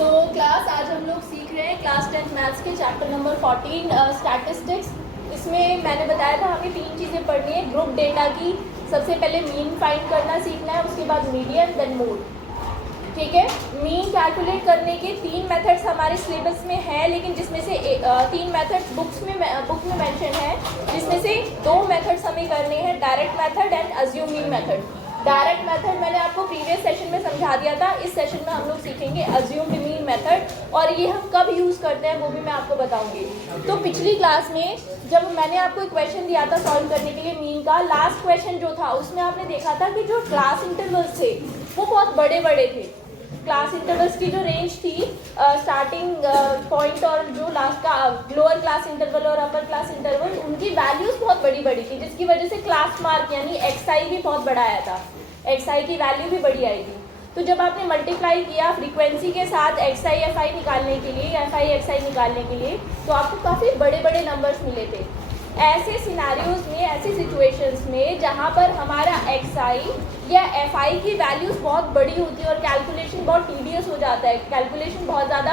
So class आज हम लोग सीख रहे हैं क्लास 10 मैथ्स के चैप्टर नंबर 14 स्टैटिस्टिक्स। इसमें मैंने बताया था हमें 3 चीज़ें पढ़नी है ग्रुप डेटा की। सबसे पहले मीन फाइंड करना सीखना है, उसके बाद मीडियन, देन मोड। ठीक है, मीन कैलकुलेट करने के 3 मेथड्स हमारे सिलेबस में है, लेकिन जिसमें से 3 मेथड्स बुक में मेंशन है, जिसमें से 2 मेथड्स हमें करने हैं, direct method and assume mean method. Direct method मैंने आपको प्रीवियस सेशन में समझा दिया था। इस सेशन में हम लोग सीखेंगे अज्यूम मीन मेथड, और ये हम कब यूज़ करते हैं वो भी मैं आपको बताऊंगी। तो पिछली क्लास में जब मैंने आपको एक क्वेश्चन दिया था सॉल्व करने के लिए मीन का, लास्ट क्वेश्चन जो था उसमें आपने देखा था कि जो क्लास इंटरवल्स थे वो बहुत बड़े बड़े थे। क्लास इंटरवल्स की जो रेंज थी, स्टार्टिंग पॉइंट और जो लास्ट का लोअर क्लास इंटरवल और अपर क्लास इंटरवल, उनकी वैल्यूज बहुत बड़ी बड़ी थी, जिसकी वजह से क्लास मार्क यानी एक्सआई भी बहुत बड़ा आया था। एक्सआई की वैल्यू भी बड़ी आई थी। तो जब आपने मल्टीप्लाई किया फ्रीक्वेंसी के साथ एक्सआई एफआई निकालने के लिए, एफआई एक्सआई निकालने के लिए, तो आपको काफ़ी बड़े बड़े नंबर्स मिले थे। ऐसे सिनेरियोज में, ऐसी सिचुएशंस में जहाँ पर हमारा एक्सआई या एफआई की वैल्यूज बहुत बड़ी होती है और कैलकुलेशन बहुत टीडियस हो जाता है, कैलकुलेशन बहुत ज़्यादा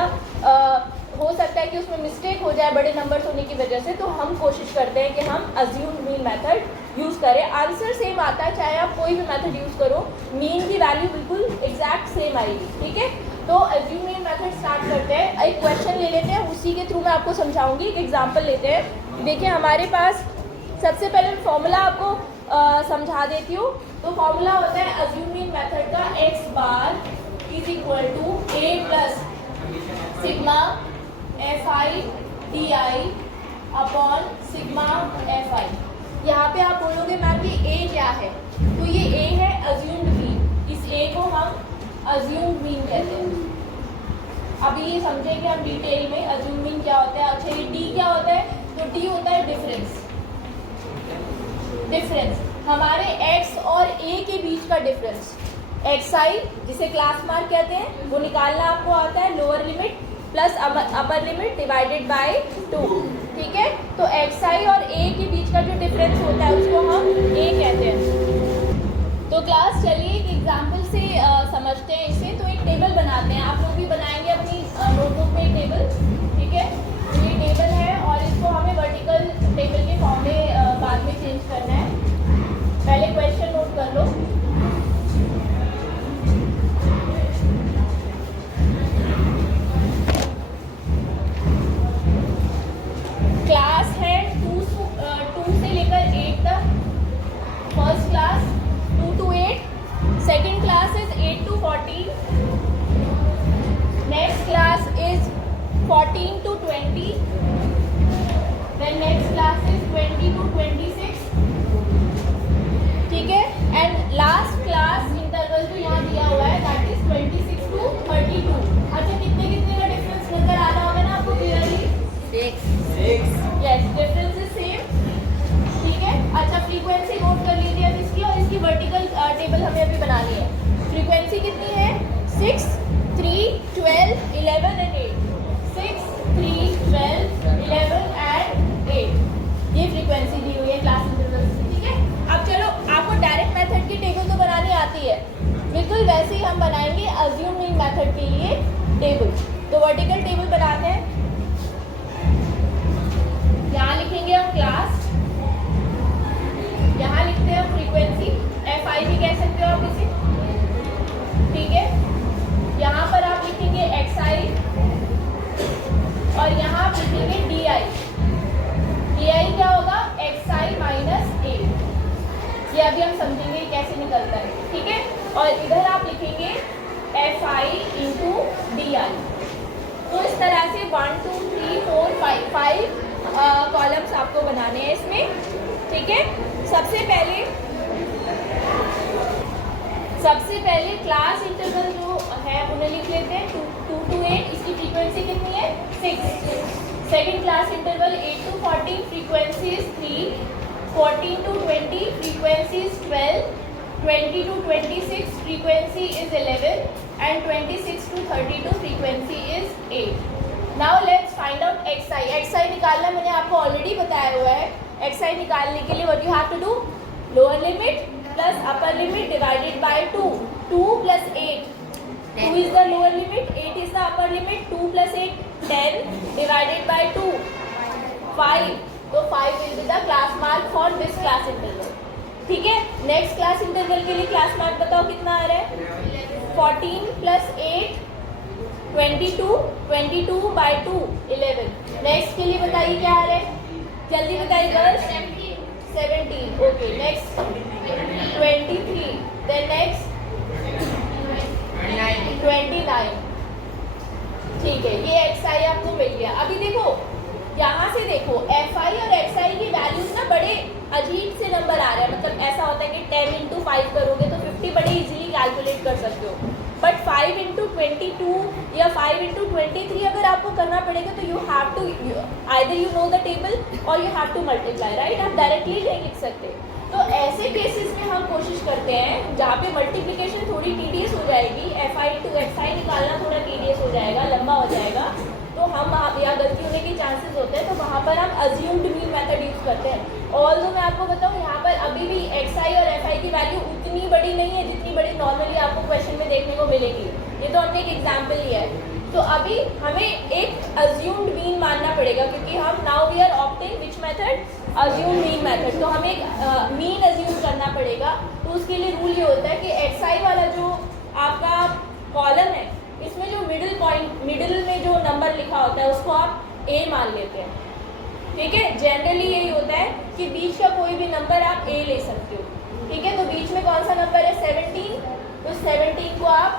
हो सकता है कि उसमें मिस्टेक हो जाए बड़े नंबर्स होने की वजह से, तो हम कोशिश करते हैं कि हम अज्यूम मीन मेथड यूज़ करें। आंसर सेम आता है चाहे आप कोई भी मेथड यूज़ करो, मीन की वैल्यू बिल्कुल एग्जैक्ट सेम आएगी। ठीक है, तो अज्यूम मीन मेथड स्टार्ट करते हैं। एक क्वेश्चन ले लेते हैं, उसी के थ्रू मैं आपको समझाऊंगी। एक एग्जाम्पल लेते हैं। देखिए हमारे पास सबसे पहले फॉर्मूला आपको समझा देती हूँ। तो फॉर्मूला होता है अज्यूम मीन मेथड का, X bar is equal to A plus sigma F I D I upon sigma F I. यहाँ पे आप बोलोगे मैम ये ए क्या है, तो ये ए है अज्यूम्ड मीन। इस ए को हम अज्यूम्ड मीन कहते हैं। अभी ये समझेंगे हम डिटेल में अज्यूम्ड मीन क्या होता है। अच्छा, ये डी क्या होता है, तो डी होता है डिफरेंस। डिफरेंस हमारे x और a के बीच का डिफरेंस, xi जिसे क्लास मार्क कहते हैं, वो निकालना आपको आता है lower limit plus upper limit divided by 2। ठीक है, तो xi और a के बीच का जो डिफरेंस होता है उसको हम a कहते हैं। तो क्लास चलिए एक एग्जाम्पल से समझते हैं इसे। तो एक टेबल बनाते हैं, आप लोग भी बनाएंगे अपनी नोटबुक में एक टेबल। ठीक है, तो ये टेबल है और इसको हमें वर्टिकल टेबल के फॉर्म में बाद में चेंज करना है। पहले क्वेश्चन नोट कर लो। क्लास है 2 से लेकर 8 तक। First class 2 to 8, second class is 8 to 14, next class is 14 to 20, then next class is 20 to 26। ठीक है, एंड लास्ट क्लास इंटरवल जो यहाँ दिया हुआ है दैट इज 26 to 32। अच्छा, कितने कितने का डिफरेंस नजर आ रहा होगा ना आपको clearly? 6। Yes, difference is same. ठीक है, अच्छा फ्रीक्वेंसी नोट कर लीजिए अब इसकी, और इसकी वर्टिकल टेबल हमें अभी बनानी है। फ्रीक्वेंसी कितनी है? 6, 3, 12, 11 एंड 8। 6, 3, 12, 11 एंड 8, ये फ्रीक्वेंसी दी हुई है क्लास इंटरवल से। ठीक है, अब चलो आपको डायरेक्ट मेथड की टेबल तो बनानी आती है, बिल्कुल वैसे ही हम बनाएंगे अज्यूम मीन मेथड के लिए टेबल। तो वर्टिकल टेबल बनाते हैं। यहाँ लिखेंगे हम क्लास, यहाँ लिखते हैं फ्रीक्वेंसी, एफ आई भी कह सकते हो आप इसे। ठीक है, यहाँ पर आप लिखेंगे एक्स आई और यहाँ आप लिखेंगे डी आई। डी आई क्या होगा? एक्स आई माइनस ए। ये अभी हम समझेंगे कैसे निकलता है। ठीक है, और इधर आप लिखेंगे F I into D I. तो इस तरह से 1 2 3 4 5 कॉलम्स आपको बनाने हैं इसमें। ठीक है, सबसे पहले क्लास इंटरवल जो है उन्हें लिख लेते हैं 2 to 8। इसकी फ्रीक्वेंसी कितनी है? 6। Second class interval 8 to 14, frequency is 3। 14 to 20, frequency is 12। 20 to 26, frequency is 11 and 26 to 32, frequency is 8। Now let's find out x i. X i निकालना मैंने आपको ऑलरेडी बताया हुआ है। एक्स आई निकालने के लिए what you have to do, lower limit plus upper limit divided by 2। 2 plus 8, 2 is the lower limit, 8 is the upper limit 2 + 8 10 divided by 2 5, तो 5 will be the class mark for this class interval. ठीक है, next class interval के लिए class mark बताओ कितना आ रहा है? 14 + 8 22, 22 bye 2 11। Next के लिए बताइए क्या आ रहा है, जल्दी बताइए girls. 17, okay. Next 23, then next 29। ठीक है, ये xi आपको मिल गया। अभी देखो यहाँ से देखो fi और xi की वैल्यूज ना बड़े अजीब से नंबर आ रहे हैं। मतलब ऐसा होता है कि 10 × 5 करोगे तो 50 बड़े इजीली कैलकुलेट कर सकते हो, बट 5 × 22 या 5 × 23 अगर आपको करना पड़ेगा तो you have to either you know the table और you have to multiply, right. आप डायरेक्टली नहीं लिख सकते। तो ऐसे केसेस में हम कोशिश करते हैं जहाँ पे मल्टीप्लिकेशन थोड़ी टीडियस हो जाएगी, fi × xi निकालना थोड़ा टीडियस हो जाएगा, लंबा हो जाएगा, तो हम वहाँ या गलती होने के चांसेस होते हैं, तो वहाँ पर हम अज्यूम्ड मीन मेथड यूज़ करते हैं। ऑल्दो मैं आपको बताऊँ यहाँ पर अभी भी xi और fi की वैल्यू उतनी बड़ी नहीं है जितनी बड़ी नॉर्मली आपको क्वेश्चन में देखने को मिलेगी। ये तो हमने एक एग्जाम्पल लिया है। तो अभी हमें एक अज्यूम्ड मीन मानना पड़ेगा, क्योंकि हम now we are opting which method, assumed mean method. तो हमें एक मीन अज्यूम करना पड़ेगा। तो उसके लिए रूल ये होता है कि xi वाला जो आपका कॉलम है, इसमें जो मिडिल में जो नंबर लिखा होता है उसको आप a मान लेते हैं। ठीक है, जनरली यही होता है कि बीच का कोई भी नंबर आप a ले सकते हो। ठीक है, तो बीच में कौन सा नंबर है? 17, तो 17 को आप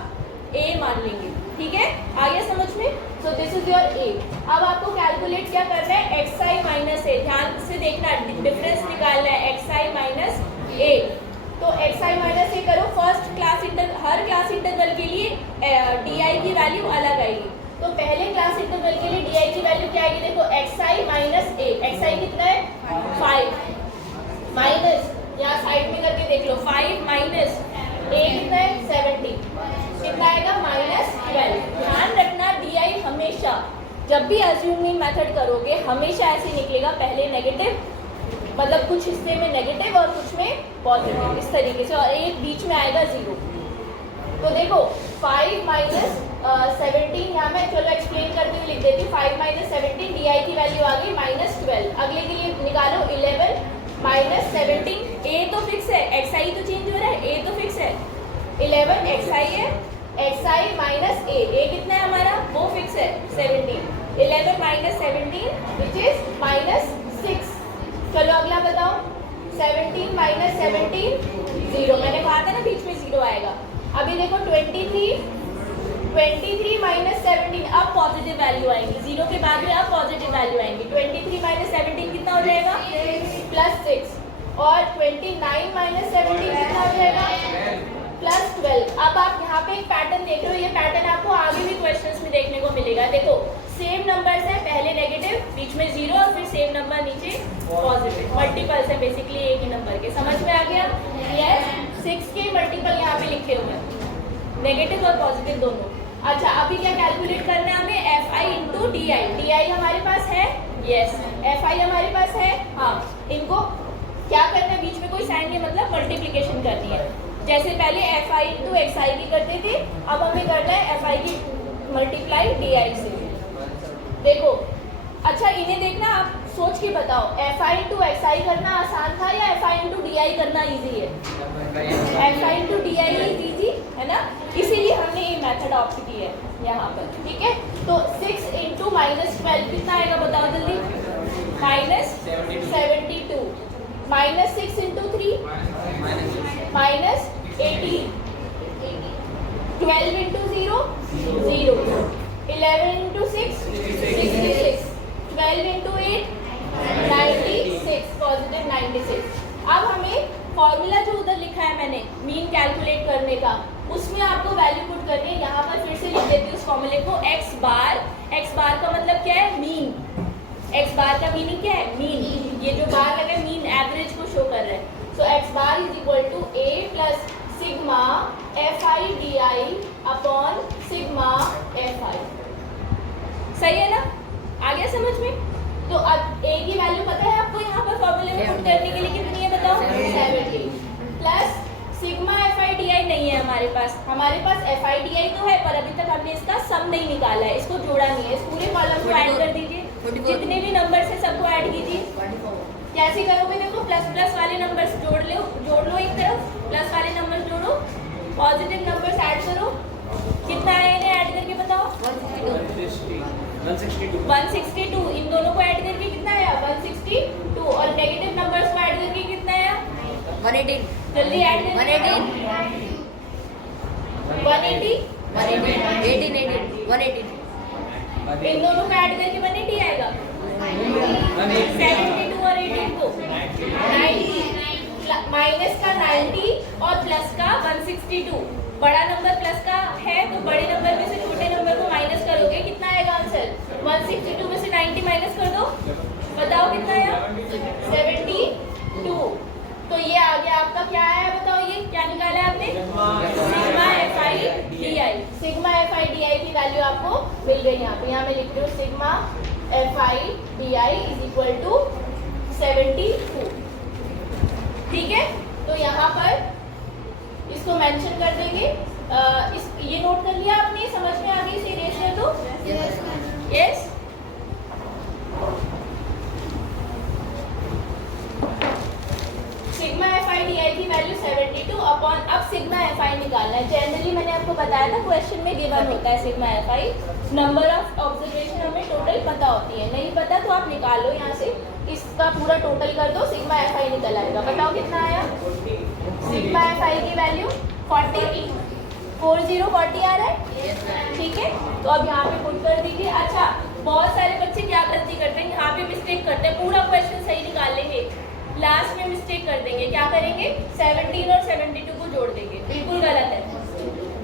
a मान लेंगे। ठीक है, आ गया समझ में? So this is your a। अब आपको कैलकुलेट क्या करना है? xi minus a। ध्यान से देखना, डिफरेंस निकालना है xi - a। तो xi माइनस a करो। फर्स्ट क्लास हर क्लास इंटरवल के लिए di की वैल्यू अलग आएगी। तो पहले क्लास इंटरवल के लिए di की वैल्यू क्या आएगी? देखो xi माइनस a। xi कितना है? 5 माइनस, यहाँ साइड में करके देख लो, 5 माइनस a कितना है? 70, कितना आएगा? -12। ध्यान रखना di हमेशा जब भी अज्यूमिंग मेथड करोगे हमेशा ऐसे निकलेगा, पहले नेगेटिव, मतलब कुछ हिस्से में नेगेटिव और कुछ में पॉजिटिव, इस तरीके से, और एक बीच में आएगा 0। तो देखो 5 माइनस 17, यहाँ मैं चलो एक्सप्लेन करते हुए लिख देती हूँ। 5 माइनस 17, di की वैल्यू आ गई -12। अगले के लिए निकालो 11 माइनस 17, a तो फिक्स है, xi तो चेंज हो रहा है, a तो फिक्स है, 11 xi है, xi माइनस a कितना है हमारा? वो फिक्स है 17। 11 माइनस 17 विच इज -6। चलो अगला बताओ, 17 माइनस 17 0। मैंने कहा था ना बीच में 0 आएगा। अभी देखो 23 माइनस 17, अब पॉजिटिव वैल्यू आएंगी, 0 के बाद में अब पॉजिटिव वैल्यू आएंगी। 23 माइनस 17 कितना हो जाएगा? +6। और 29 माइनस 17 कितना हो जाएगा? +12। अब आप यहाँ पे एक पैटर्न देख रहे हो, ये पैटर्न आपको आगे भी क्वेश्चंस में देखने को मिलेगा। देखो सेम नंबर्स है, पहले नेगेटिव, बीच में 0 और फिर सेम नंबर नीचे पॉजिटिव। मल्टीपल्स है बेसिकली एक ही नंबर के। समझ में आ गया? यस, 6 के मल्टीपल यहाँ पे लिखे हुए हैं, नेगेटिव और पॉजिटिव दोनों। अच्छा, अभी क्या कैलकुलेट करना है हमें? fi × di हमारे पास है, यस, fi हमारे पास है, हाँ। इनको क्या करना है? बीच में कोई साइन नहीं, मतलब मल्टीप्लिकेशन करनी है। जैसे पहले fi × xi की करते थे, अब हमें करना है fi की मल्टीप्लाई di से। देखो, अच्छा इन्हें देखना, आप सोच के बताओ, fi × xi करना आसान था या fi × di करना इजी है? fi × di इज इजी है ना, इसीलिए हमने ये मेथड ऑप्ट की है यहाँ पर। ठीक है, तो 6 × -12 कितना आएगा बताओ जल्दी? -72। -6 × 3 -18। 12 × 0 0। 11 × 6 66। 12 × 8 96, पॉजिटिव 96। अब हमें फॉर्मूला जो उधर लिखा है मैंने मीन कैलकुलेट करने का, उसमें आपको वैल्यू पुट करनी है। यहाँ पर फिर से लिख देती हूँ उस फॉर्मूले को, x बार का मतलब क्या है? मीन। x बार का मीनिंग क्या है? मीन। ये जो बार लगा है मीन, एवरेज को शो कर रहा है। So x bar is equal to a plus sigma fi di upon sigma fi। सही है ना? आ गया समझ में? तो अब a की वैल्यू पता है आपको यहाँ पर फॉर्मूले में पुट करने के लिए कितनी है बताओ? 70 प्लस सिग्मा fi di नहीं है हमारे हमारे पास FIDI तो है, पर अभी तक हमने इसका सम नहीं निकाला है, इसको जोड़ा नहीं है। इस पूरे कॉलम को ऐड कर दीजिए, जितने भी नंबर्स है सबको ऐड कीजिए। कैसे करोगे? देखो प्लस वाले नंबर्स जोड़ लो एक तरफ, प्लस वाले नंबर्स जोड़ो, पॉजिटिव नंबर्स ऐड करो। कितना है इन्हें ऐड करके बताओ? 162। इन दोनों को ऐड करके कितना आया? 162। और नेगेटिव नंबर्स को ऐड करके कितना आया? 118। जल्दी ऐड कर 118। 118। इन दोनों को ऐड करके 180 आएगा। 72 और 18 को 90, माइनस का 90 और प्लस का 162। बड़ा नंबर प्लस का है तो बड़े नंबर में से छोटे नंबर को माइनस करोगे, कितना आएगा आंसर? 162 में से 90 माइनस कर दो, बताओ कितना आया? 72। तो ये आ गया आपका, क्या आया बताओ? ये क्या निकाला है आपने? सिग्मा FIDI की वैल्यू आपको मिल गई। यहाँ पे मैं लिख रही हूँ sigma FIDI is equal to 72। ठीक है, तो यहाँ पर इसको मेंशन कर देंगे। ये नोट कर लिया आपने? समझ में आ गई इसे रेशियो? तो यस। सिग्मा FIDI की वैल्यू 72 अपॉन, अब सिग्मा FI निकालना है। जनरली मैंने आपको बताया था क्वेश्चन में गिवन होता है sigma FI। Number of observation हमें टोटल पता होती है, नहीं पता तो आप निकालो यहाँ से, इसका पूरा टोटल कर दो, सिग्मा FI निकल आएगा। बताओ कितना आया? सिग्मा FI की वैल्यू 40 आ रहा है। ठीक है, तो अब यहाँ पे पुट कर दीजिए। अच्छा, बहुत सारे बच्चे क्या गलती करते हैं, यहाँ पे मिस्टेक करते हैं, पूरा क्वेश्चन सही निकाल लेंगे, लास्ट में मिस्टेक कर देंगे। क्या करेंगे? 17 और 72 को जोड़ देंगे, बिल्कुल गलत है।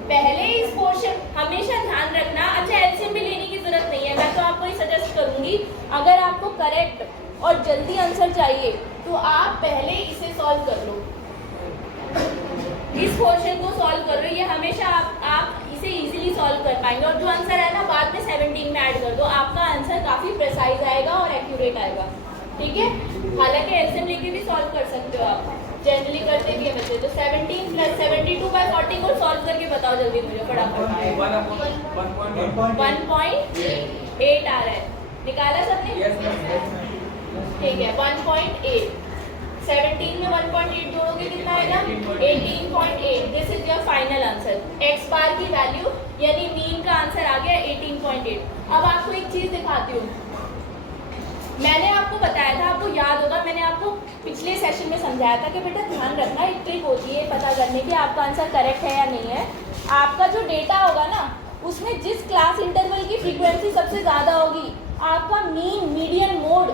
पहले इस पोर्शन हमेशा ध्यान रखना। अच्छा, एलसीएम भी लेने की जरूरत नहीं है, मैं तो आपको ये सजेस्ट करूंगी, अगर आपको करेक्ट और जल्दी आंसर चाहिए तो आप पहले इसे सॉल्व कर लो, इस पोर्शन को सॉल्व कर लो। ये हमेशा आप इसे इजीली सॉल्व कर पाएंगे, और जो आंसर है ना बाद में 17 में ऐड कर दो, आपका आंसर काफी प्रिसाइज आएगा और एक्यूरेट आएगा। ठीक है, हालांकि एलसीएम लेके भी सॉल्व कर सकते हो आप, जनरली करते भी है बच्चे। तो 17 प्लस 72/40 को सॉल्व करके बताओ जल्दी मुझे, फटाफट। 1.8 आ रहा है, निकाला सबने? ठीक है, 1.8। 17 में 1.8 जोड़ोगे कितना आएगा? 18.8। This is your final answer. X bar की वैल्यू यानी मीन का आंसर आ गया 18.8। अब आपको एक चीज दिखाती हूँ, मैंने आपको बताया था, आपको याद होगा, मैंने आपको पिछले सेशन में समझाया था कि बेटा ध्यान रखना, एक ट्रिक होती है पता करने की आपका आंसर करेक्ट है या नहीं है। आपका जो डेटा होगा ना, उसमें जिस क्लास इंटरवल की फ्रीक्वेंसी सबसे ज़्यादा होगी, आपका mean, median, mode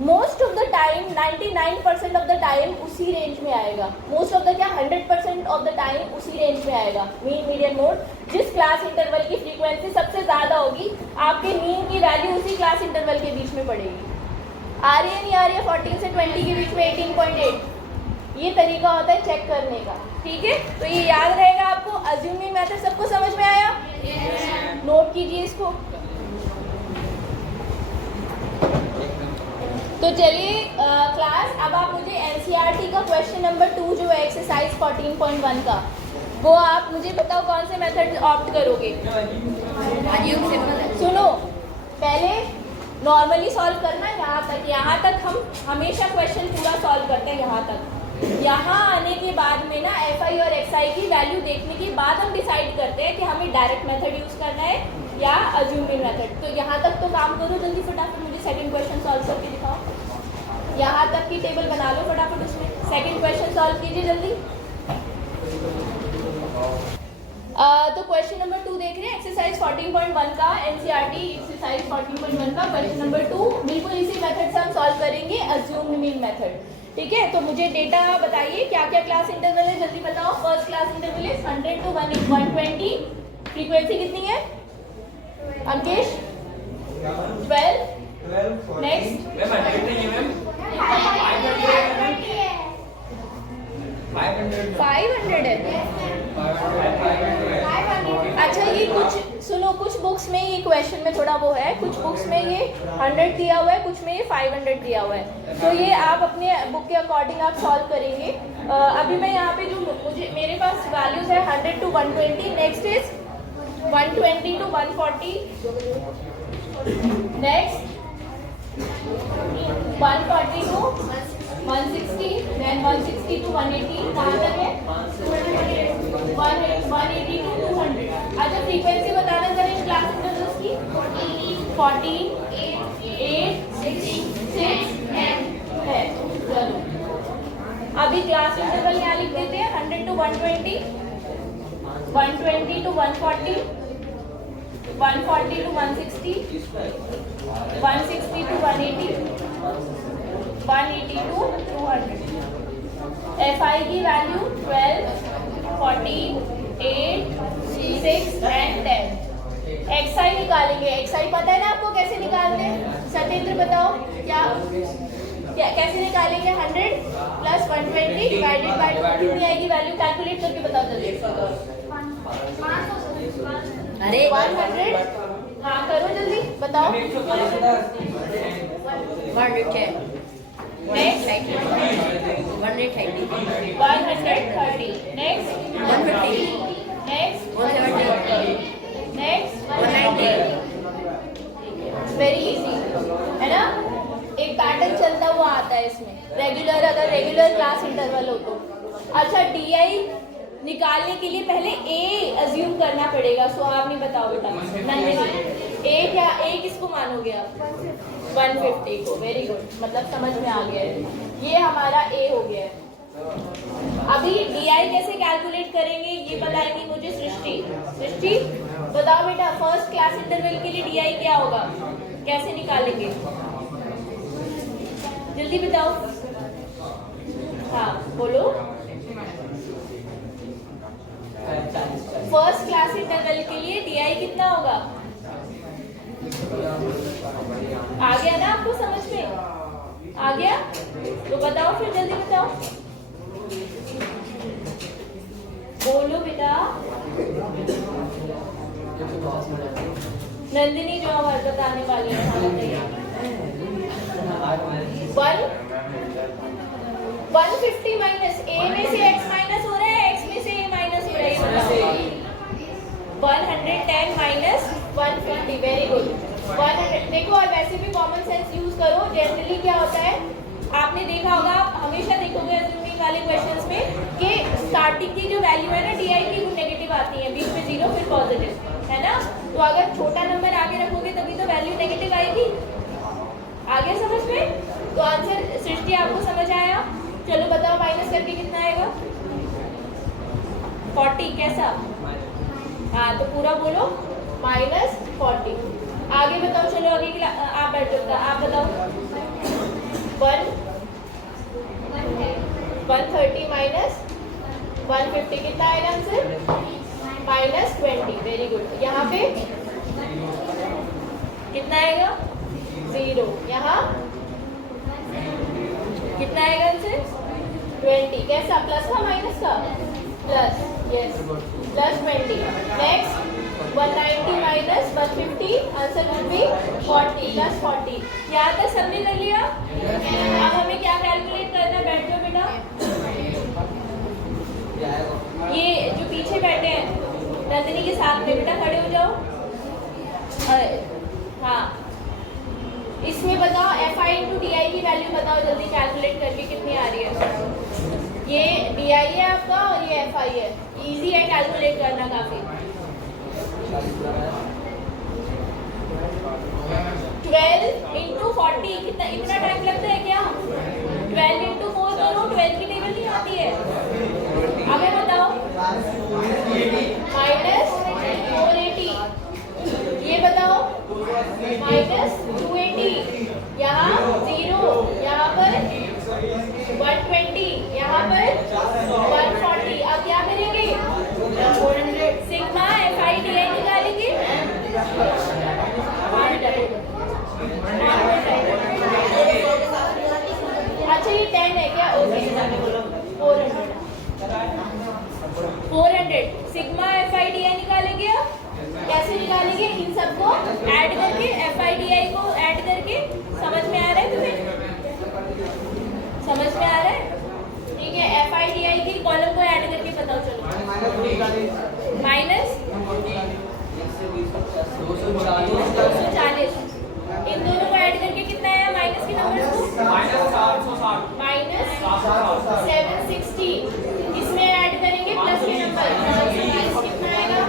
most of the time 99% of the time उसी रेंज में आएगा। मोस्ट ऑफ द क्या 100% ऑफ द टाइम उसी रेंज में आएगा। मीन, मीडियन, मोड जिस क्लास इंटरवल की फ्रीक्वेंसी सबसे ज़्यादा होगी, आपके मीन की वैल्यू उसी क्लास इंटरवल के बीच में पड़ेगी। आ रही है नहीं आ रही है? 14 से 20 के बीच में 18.8। ये तरीका होता है चेक करने का। ठीक है, तो ये याद रहेगा आपको। अज्यूमिंग मेथड सबको समझ में आया? नोट कीजिए इसको। तो चलिए क्लास, अब आप मुझे एनसीईआरटी का क्वेश्चन नंबर 2 जो है एक्सरसाइज 14.1 का, वो आप मुझे बताओ कौन से मेथड ऑप्ट करोगे? सुनो, पहले नॉर्मली सॉल्व करना यहाँ तक हम हमेशा क्वेश्चन पूरा सॉल्व करते हैं यहाँ तक। यहाँ आने के बाद में ना एफआई और एक्सआई की वैल्यू देखने के बाद हम डिसाइड करते हैं कि हमें डायरेक्ट मेथड यूज़ करना है या अज्यूमिंग मेथड। तो यहाँ तक तो काम करो जल्दी फटाफट, मुझे सेकंड क्वेश्चन सॉल्व करके दिखाओ। यहाँ तक की टेबल बना लो फटाफट, उसमें सेकंड क्वेश्चन सॉल्व कीजिए जल्दी। तो क्वेश्चन नंबर 2 देख रहे हैं, एक्सरसाइज 14.1 का, एनसीईआरटी एक्सरसाइज 14.1 का क्वेश्चन नंबर 2। बिल्कुल इसी मेथड से हम सॉल्व करेंगे, अज्यूमिंग मेथड। ठीक है, तो मुझे डेटा बताइए क्या क्या क्लास इंटरवल है, जल्दी बताओ। फर्स्ट क्लास इंटरवल है 100 to 120। फ्रीक्वेंसी कितनी है अंकेश? 12। नेक्स्ट 500 है। अच्छा, ये कुछ सुनो, कुछ बुक्स में ये क्वेश्चन में थोड़ा वो है, कुछ बुक्स में ये 100 दिया हुआ है, कुछ में ये 500 दिया हुआ है, तो ये आप अपने बुक के अकॉर्डिंग आप सॉल्व करेंगे। अभी मैं यहाँ पे जो मुझे मेरे पास वैल्यूज है 100 to 120, next is 120 to 140, next 140 to 160, then 160 to 180, कहाँ तक है 180 to 200। अच्छा फ्रीक्वेंसी बताना जरा इन क्लास इंटरवल्स की 14, 8, 6 है। चलो अभी क्लास इंटरवल क्या लिख देते हैं 100 to 120, 120 to 140, 140 to 160, 160 to 180, 180 to 200। FI की वैल्यू 12, 14, 8, 6 एंड 10। XI निकालेंगे, XI पता है ना आपको कैसे निकालते हैं? सत्येंद्र बताओ क्या कैसे निकालेंगे? 100 प्लस 120 डिवाइडेड बाय 2 कितनी आएगी वैल्यू? कैलकुलेट करके बताओ जल्दी। अरे 100, हाँ करो जल्दी बताओ। 110, next 130, 130, next 150, next 170, next 190। Very easy है ना, एक पैटर्न चलता हुआ आता है इसमें रेगुलर, अगर रेगुलर क्लास इंटरवल हो तो। अच्छा DI निकालने के लिए पहले A अज्यूम करना पड़ेगा। सो आप नहीं बताओ बेटा नंदिनी, A क्या, A किसको मानोगे आप? 150 को। वेरी गुड, मतलब समझ में आ गया है, ये हमारा A हो गया है। अभी DI कैसे कैलकुलेट करेंगे ये बताएंगी मुझे सृष्टि। सृष्टि बताओ बेटा फर्स्ट क्लास इंटरवल के लिए DI क्या होगा, कैसे निकालेंगे? जल्दी बताओ, हाँ बोलो। फर्स्ट क्लास इंटरवल के लिए DI कितना होगा? आ गया ना आपको समझ में? आ गया तो बताओ फिर, जल्दी बताओ, बोलो बेटा। नंदिनी जो आवाज बताने वाली है, हाँ बताइए। 150 माइनस A में से X माइनस हो रहा है, X में से A माइनस हो रहा है, 110 माइनस 150। Very good, 100। देखो और वैसे भी कॉमन सेंस यूज करो। जनरली क्या होता है, आपने देखा होगा, आप हमेशा देखोगे अज्यूमिंग वाले क्वेश्चंस में कि स्टार्टिंग की जो वैल्यू है ना DI की, वो नेगेटिव आती है, बीच में 0 फिर पॉजिटिव, है ना। तो अगर छोटा नंबर आगे रखोगे तभी तो वैल्यू नेगेटिव आएगी। आगे समझ में? तो आंसर सृष्टि आपको समझ आया? चलो बताओ माइनस करके कितना आएगा? 40। कैसा? हाँ तो पूरा बोलो, -40। आगे बताओ, चलो आगे की आप बैठो, आप बताओ। 130 माइनस 150 कितना आएगा आंसर? -20। Very good. यहाँ पे कितना आएगा? 0। यहाँ कितना आएगा आंसर? 20। कैसा, प्लस का माइनस का? Plus, yes plus 20। Next 190 minus 150, answer will be 40 plus 40। यहाँ तक सबने कर लिया? अब हमें क्या कैलकुलेट करना है? बैठ जाओ बेटा, ये जो पीछे बैठे हैं नंदिनी के साथ में, बेटा खड़े हो जाओ। हाँ इसमें बताओ FI इंटू DI की वैल्यू बताओ जल्दी, कैलकुलेट करके कितनी आ रही है? ये DI है आपका और ये FI है। इजी है कैलकुलेट करना काफी। 12 इंटू 40 कितना, इतना टाइम लगता है क्या? 12 इंटू 4 करो, 12 की टेबल नहीं आती है। हमें बताओ, -480। ये बताओ -280, यहाँ 0, यहाँ पर 120, यहाँ पर 140। अब क्या करेंगे? सिग्मा FI DI निकालेंगे। अच्छा ये 10 है क्या? ओके 400 सिग्मा FI DI निकालेंगे। अब कैसे निकालेंगे? इन सबको ऐड करके FIDI को ऐड करके समझ में आ रहा है तुम्हें? समझ में आ रहा है? ठीक है, FIDI की कॉलम को ऐड करके बताओ चलो। माइनस 240, इन दोनों को ऐड करके कितना आया माइनस के नंबर को? माइनस 760, इसमें ऐड करेंगे प्लस के नंबर, कितना आएगा?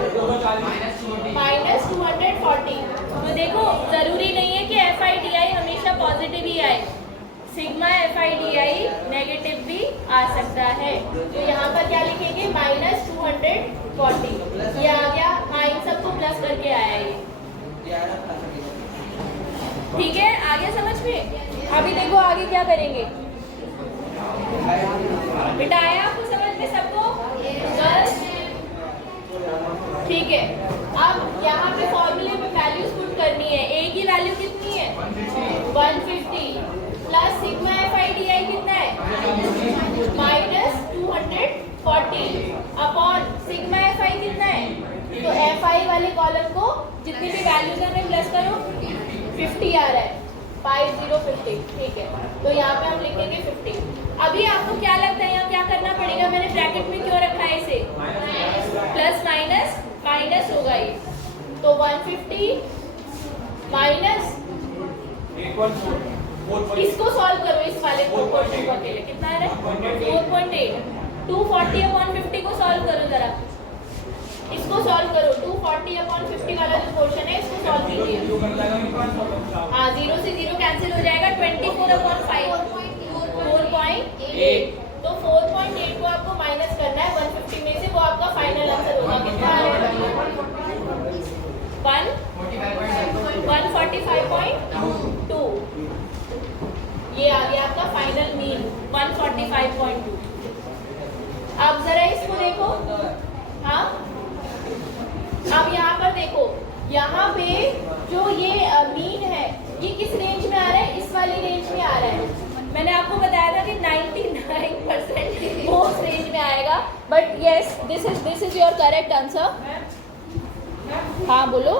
माइनस 240। तो देखो जरूरी नहीं है कि FIDI हमेशा पॉजिटिव ही आए, सिग्मा FIDI नेगेटिव भी आ सकता है। तो यहाँ पर क्या लिखेंगे? माइनस 240, ये आ गया। हाँ, इन सबको प्लस करके आया ये। ठीक है, आगे समझ में? अभी देखो आगे क्या करेंगे बेटा, आया आपको समझ में सबको? गर्ल्स ठीक है। अब यहाँ पे फॉर्मूले में वैल्यूज पुट करनी है। ए की वैल्यू कितनी है? 150 प्लस सिग्मा FIDI कितना है? माइनस 240 अपॉन सिग्मा FI कितना है? तो FI वाले कॉलम को जितनी भी वैल्यूज है उन्हें प्लस करो, 50 आ रहा है, 5050। ठीक है, तो यहाँ पे हम लिखेंगे 50। अभी आपको क्या लगता है यहाँ क्या करना पड़ेगा? मैंने ब्रैकेट में क्यों रखा है इसे? प्लस माइनस माइनस होगा ये, तो 150 माइनस, इसको सॉल्व करो, इस वाले को अकेले कितना है? 4.8। 240 अपॉन 50 को सॉल्व करो जरा, इसको सॉल्व करो। 240 अपॉन 50 वाला जो पोर्शन है इसको सॉल्व कीजिए। हाँ, 0 से 0 कैंसिल हो जाएगा। 24 अपॉन 5 4.8। तो 4.8 को आपको माइनस करना है 150 में से, वो आपका फाइनल आंसर होगा। कितना आ रहा है? 145.2। ये आ गया आपका फाइनल मीन 145.2। अब जरा इसको देखो। हाँ, अब यहाँ पर देखो, यहाँ पे जो ये मीन है ये किस रेंज में आ रहा है? इस वाली रेंज में आ रहा है। मैंने आपको बताया था कि 99% वो उस रेंज में आएगा। But yes, this is your correct answer. हाँ बोलो।